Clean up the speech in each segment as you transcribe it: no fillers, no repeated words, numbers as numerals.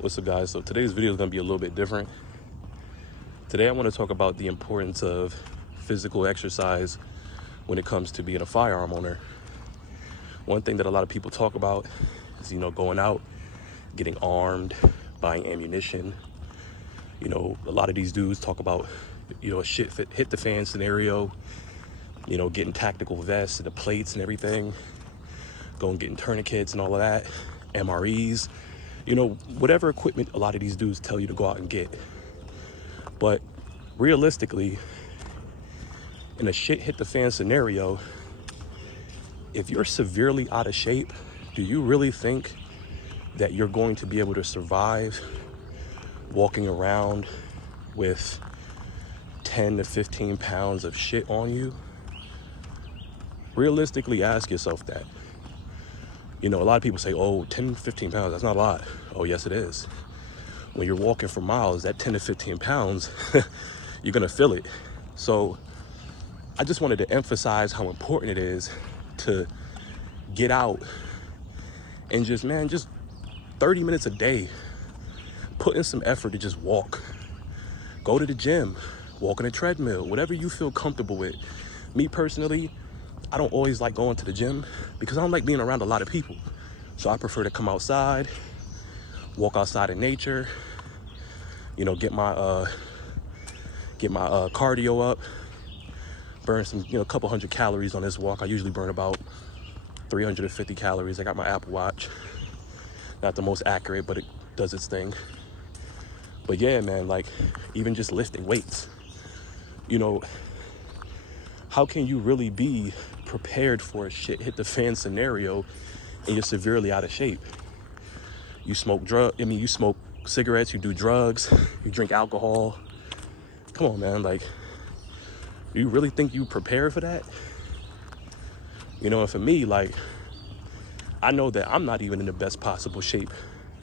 What's up, guys? So today's video is going to be a little bit different. Today I want to talk about the importance of physical exercise when it comes to being a firearm owner. One thing that a lot of people talk about is, going out, getting armed, buying ammunition. A lot of these dudes talk about, a hit the fan scenario, getting tactical vests and the plates and everything, going getting tourniquets and all of that, MREs. Whatever equipment a lot of these dudes tell you to go out and get. But realistically, in a shit hit the fan scenario, if you're severely out of shape, do you really think that you're going to be able to survive walking around with 10 to 15 pounds of shit on you? Realistically, ask yourself that. A lot of people say, oh, 10, 15 pounds, that's not a lot. Oh, yes, it is. When you're walking for miles, that 10 to 15 pounds, you're gonna feel it. So I just wanted to emphasize how important it is to get out and just 30 minutes a day, put in some effort to just walk. Go to the gym, walk on a treadmill, whatever you feel comfortable with. Me personally, I don't always like going to the gym because I don't like being around a lot of people. So I prefer to come outside, walk outside in nature, get my cardio up, burn some, a couple hundred calories on this walk. I usually burn about 350 calories. I got my Apple Watch. Not the most accurate, but it does its thing. But yeah, man, even just lifting weights, how can you really be prepared for a shit hit the fan scenario and you're severely out of shape? You smoke you smoke cigarettes, you do drugs, you drink alcohol. Come on, man, do you really think you prepared for that? And for me, I know that I'm not even in the best possible shape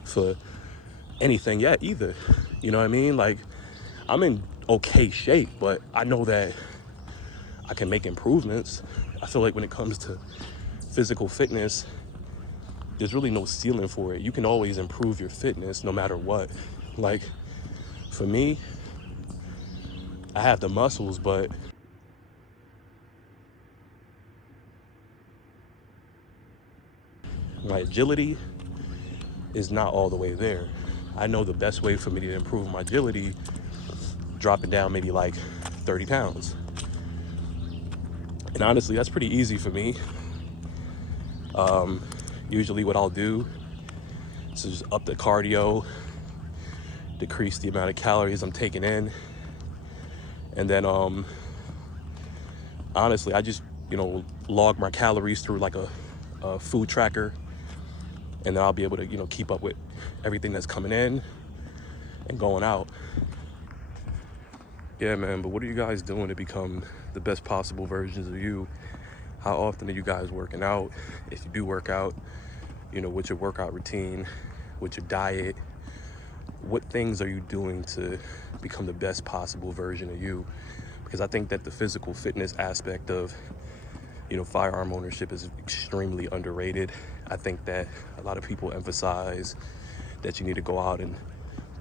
for anything yet either. You know what I mean? I'm in okay shape, but I know that I can make improvements. I feel like when it comes to physical fitness, there's really no ceiling for it. You can always improve your fitness no matter what. For me, I have the muscles, but my agility is not all the way there. I know the best way for me to improve my agility, dropping down maybe 30 pounds. And honestly, that's pretty easy for me. Usually what I'll do is just up the cardio, decrease the amount of calories I'm taking in. And then, honestly, I just, log my calories through a food tracker. And then I'll be able to, keep up with everything that's coming in and going out. Yeah, man, but what are you guys doing to become the best possible versions of you? How often are you guys working out? If you do work out, what's your workout routine? What's your diet? What things are you doing to become the best possible version of you? Because I think that the physical fitness aspect of, firearm ownership is extremely underrated. I think that a lot of people emphasize that you need to go out and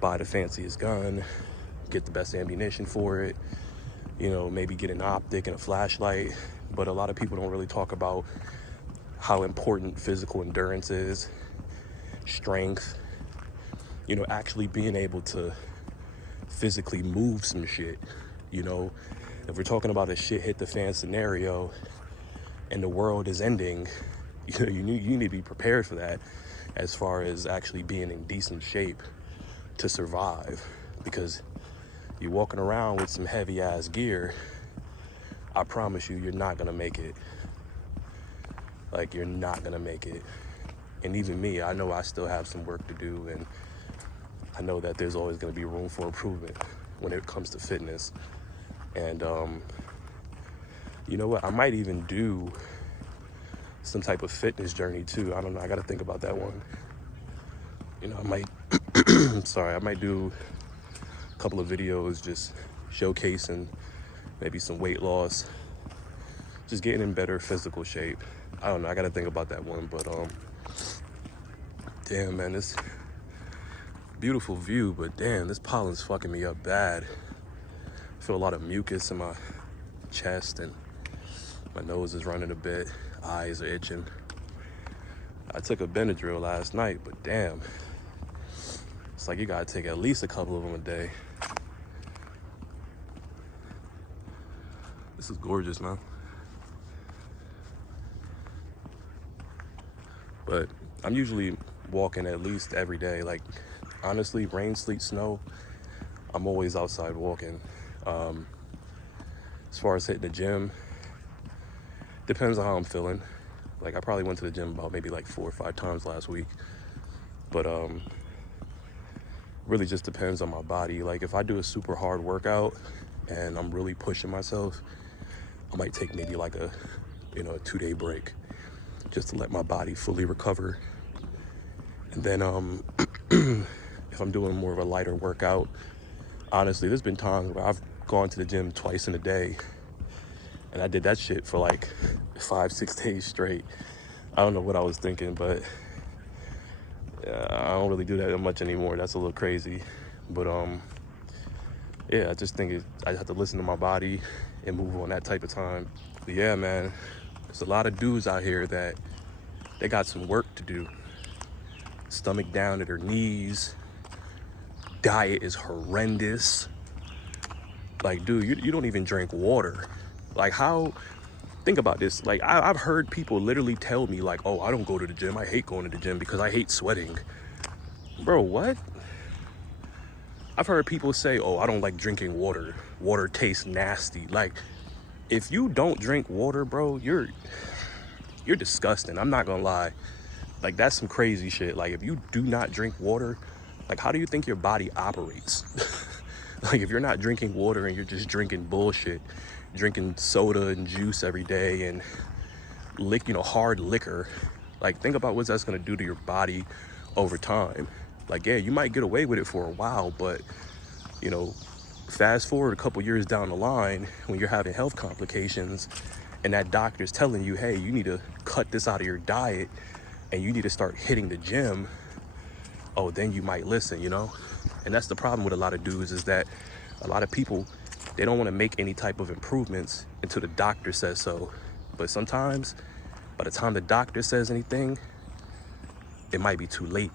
buy the fanciest gun, get the best ammunition for it, maybe get an optic and a flashlight. But a lot of people don't really talk about how important physical endurance is, strength, actually being able to physically move some shit. If we're talking about a shit hit the fan scenario and the world is ending, you need to be prepared for that as far as actually being in decent shape to survive. Because you're walking around with some heavy ass gear, I promise you're not gonna make it. You're not gonna make it. And even me, I know I still have some work to do, and I know that there's always gonna be room for improvement when it comes to fitness. And you know what? I might even do some type of fitness journey too. I don't know. I got to think about that one. I might, I might do a couple of videos just showcasing maybe some weight loss, just getting in better physical shape. I don't know. I got to think about that one. But damn, man, this beautiful view, but damn, this pollen's fucking me up bad. I feel a lot of mucus in my chest and my nose is running a bit, eyes are itching. I took a Benadryl last night, but damn, it's like you gotta take at least a couple of them a day. This is gorgeous, man. But I'm usually walking at least every day. Like, honestly, rain, sleet, snow, I'm always outside walking. As far as hitting the gym, depends on how I'm feeling. Like, I probably went to the gym about maybe like 4 or 5 times last week. But really just depends on my body. Like, if I do a super hard workout and I'm really pushing myself, I might take maybe like a 2-day break just to let my body fully recover. And then if I'm doing more of a lighter workout, honestly, there's been times where I've gone to the gym twice in a day, and I did that shit for like 5-6 days straight. I don't know what I was thinking, but I don't really do that much anymore. That's a little crazy. But yeah, I just think I have to listen to my body and move on that type of time. But yeah, man, there's a lot of dudes out here that they got some work to do. Stomach down to their knees. Diet is horrendous. Like, dude, you don't even drink water. Like, how? Think about this. Like, I've heard people literally tell me, like, oh, I don't go to the gym. I hate going to the gym because I hate sweating. Bro, what? I've heard people say, oh, I don't like drinking water. Water tastes nasty. Like, if you don't drink water, bro, you're disgusting. I'm not gonna lie. Like, that's some crazy shit. Like, if you do not drink water, like, how do you think your body operates? Like, if you're not drinking water and you're just drinking bullshit, drinking soda and juice every day and hard liquor, like, think about what that's gonna do to your body over time. Like, yeah, you might get away with it for a while, but fast forward a couple years down the line when you're having health complications and that doctor's telling you, hey, you need to cut this out of your diet and you need to start hitting the gym, oh, then you might listen, And that's the problem with a lot of dudes, is that a lot of people, they don't want to make any type of improvements until the doctor says so. But sometimes, by the time the doctor says anything, it might be too late.